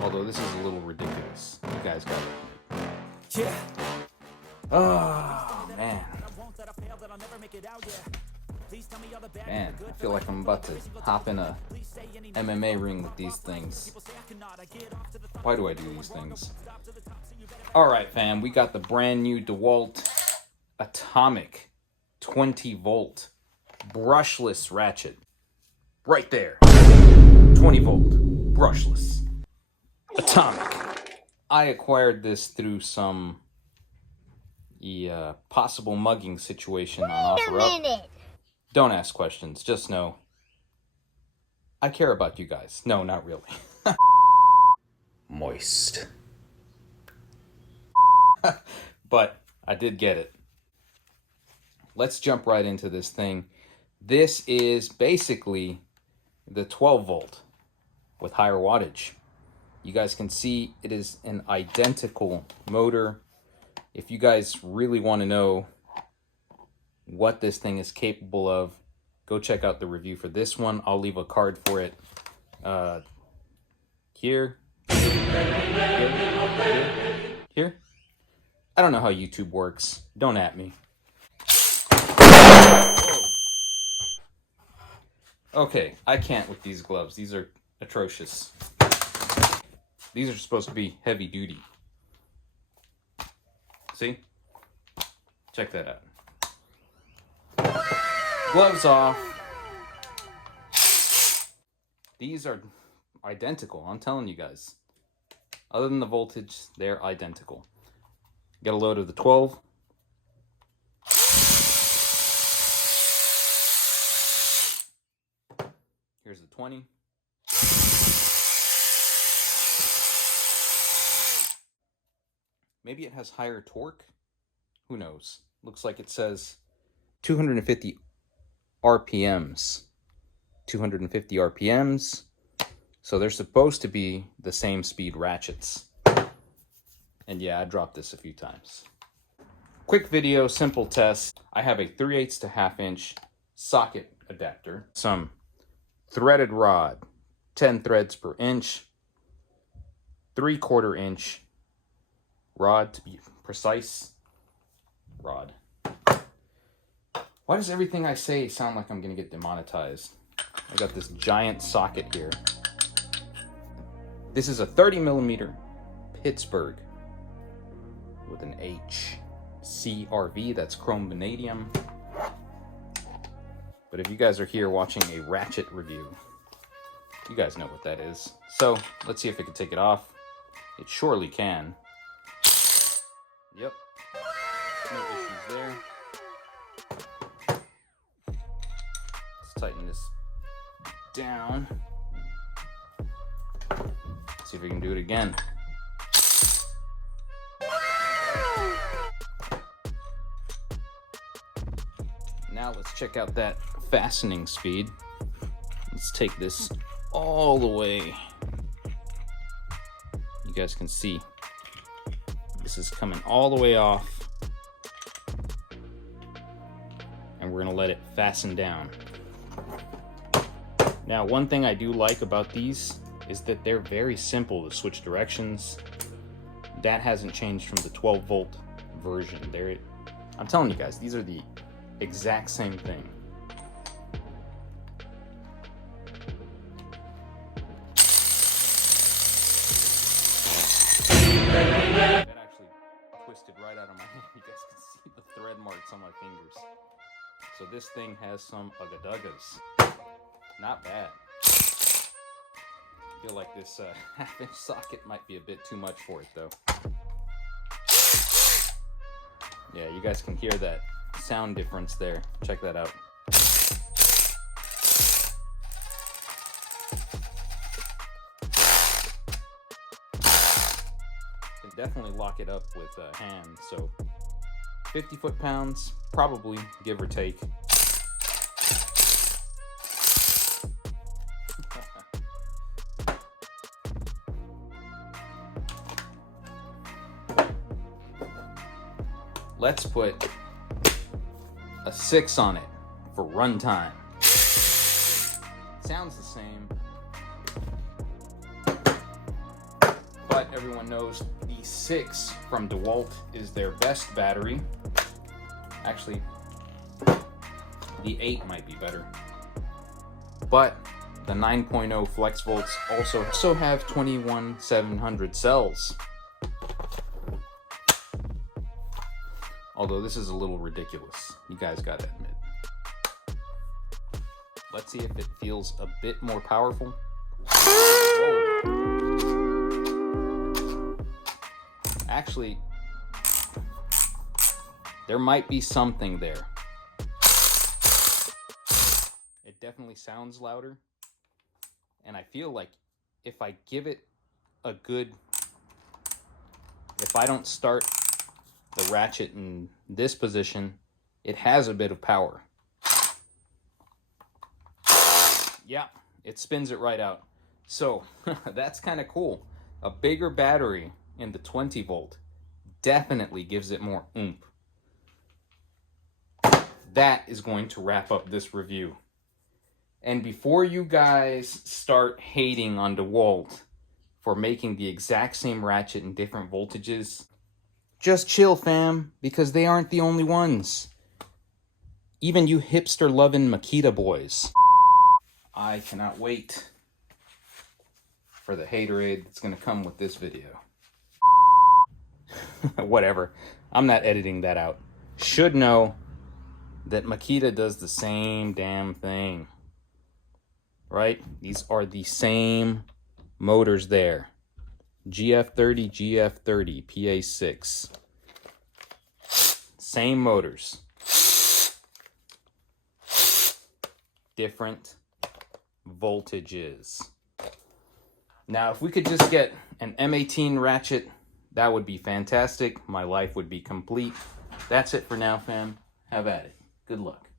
Although this is a little ridiculous. You guys got it. Yeah. Oh, man. Man, I feel like I'm about to hop in a MMA ring with these things. Why do I do these things? Alright, fam, we got the brand new DeWalt Atomic 20 volt brushless ratchet. Right there. 20 volt brushless. Atomic. I acquired this through some possible mugging situation on OfferUp. Don't ask questions, just know I care about you guys. No, not really. Moist. But I did get it. Let's jump right into this thing. This is basically the 12 volt with higher wattage. You guys can see it is an identical motor. If you guys really want to know what this thing is capable of, go check out the review for this one. I'll leave a card for it here. Here. I don't know how YouTube works. Don't at me. Okay, I can't with these gloves. These are atrocious. These are supposed to be heavy duty. See? Check that out. Gloves off. These are identical, I'm telling you guys. Other than the voltage, they're identical. Get a load of the 12. Here's the 20. Maybe it has higher torque. Who knows? Looks like it says 250 RPMs. 250 RPMs. So they're supposed to be the same speed ratchets. And yeah, I dropped this a few times. Quick video, simple test. I have a 3/8 to 1/2 inch socket adapter. Some threaded rod, 10 threads per inch. 3/4 inch rod, to be precise. Rod. Why does everything I say sound like I'm gonna get demonetized? I got this giant socket here. This is a 30mm Pittsburgh with an HCRV, that's chrome vanadium. But if you guys are here watching a ratchet review, you guys know what that is. So let's see if it can take it off. It surely can. Yep. No issues there. Let's tighten this down. See if we can do it again. Now let's check out that fastening speed. Let's take this all the way. You guys can see this is coming all the way off. And we're gonna let it fasten down. Now, one thing I do like about these is that they're very simple to switch directions. That hasn't changed from the 12 volt version. I'm telling you guys, these are the exact same thing. That actually twisted right out of my hand. You guys can see the thread marks on my fingers. So this thing has some ugga-duggas. Not bad. I feel like this 1/2 inch socket might be a bit too much for it though. Yeah, you guys can hear that sound difference there. Check that out. Can definitely lock it up with a hand, so 50 foot-pounds, probably, give or take. Let's put a 6 on it for runtime. Sounds the same. everyone knows the 6 from DeWalt is their best battery. Actually, the 8 might be better. But the 9.0 flex volts also have 21700 cells. Although this is a little ridiculous, you guys gotta admit. Let's see if it feels a bit more powerful. Whoa. Actually, there might be something there. It definitely sounds louder. And I feel like if I give it a good, if I don't start the ratchet in this position, it has a bit of power. Yeah, it spins it right out. So that's kind of cool. A bigger battery in the 20 volt definitely gives it more oomph. That is going to wrap up this review. And before you guys start hating on DeWalt for making the exact same ratchet in different voltages, just chill, fam, because they aren't the only ones. Even you hipster-loving Makita boys. I cannot wait for the haterade that's going to come with this video. Whatever. I'm not editing that out. Should know that Makita does the same damn thing. Right? These are the same motors there. GF30, GF30, PA6. Same motors. Different voltages. Now, if we could just get an M18 ratchet, that would be fantastic. My life would be complete. That's it for now, fam. Have at it. Good luck.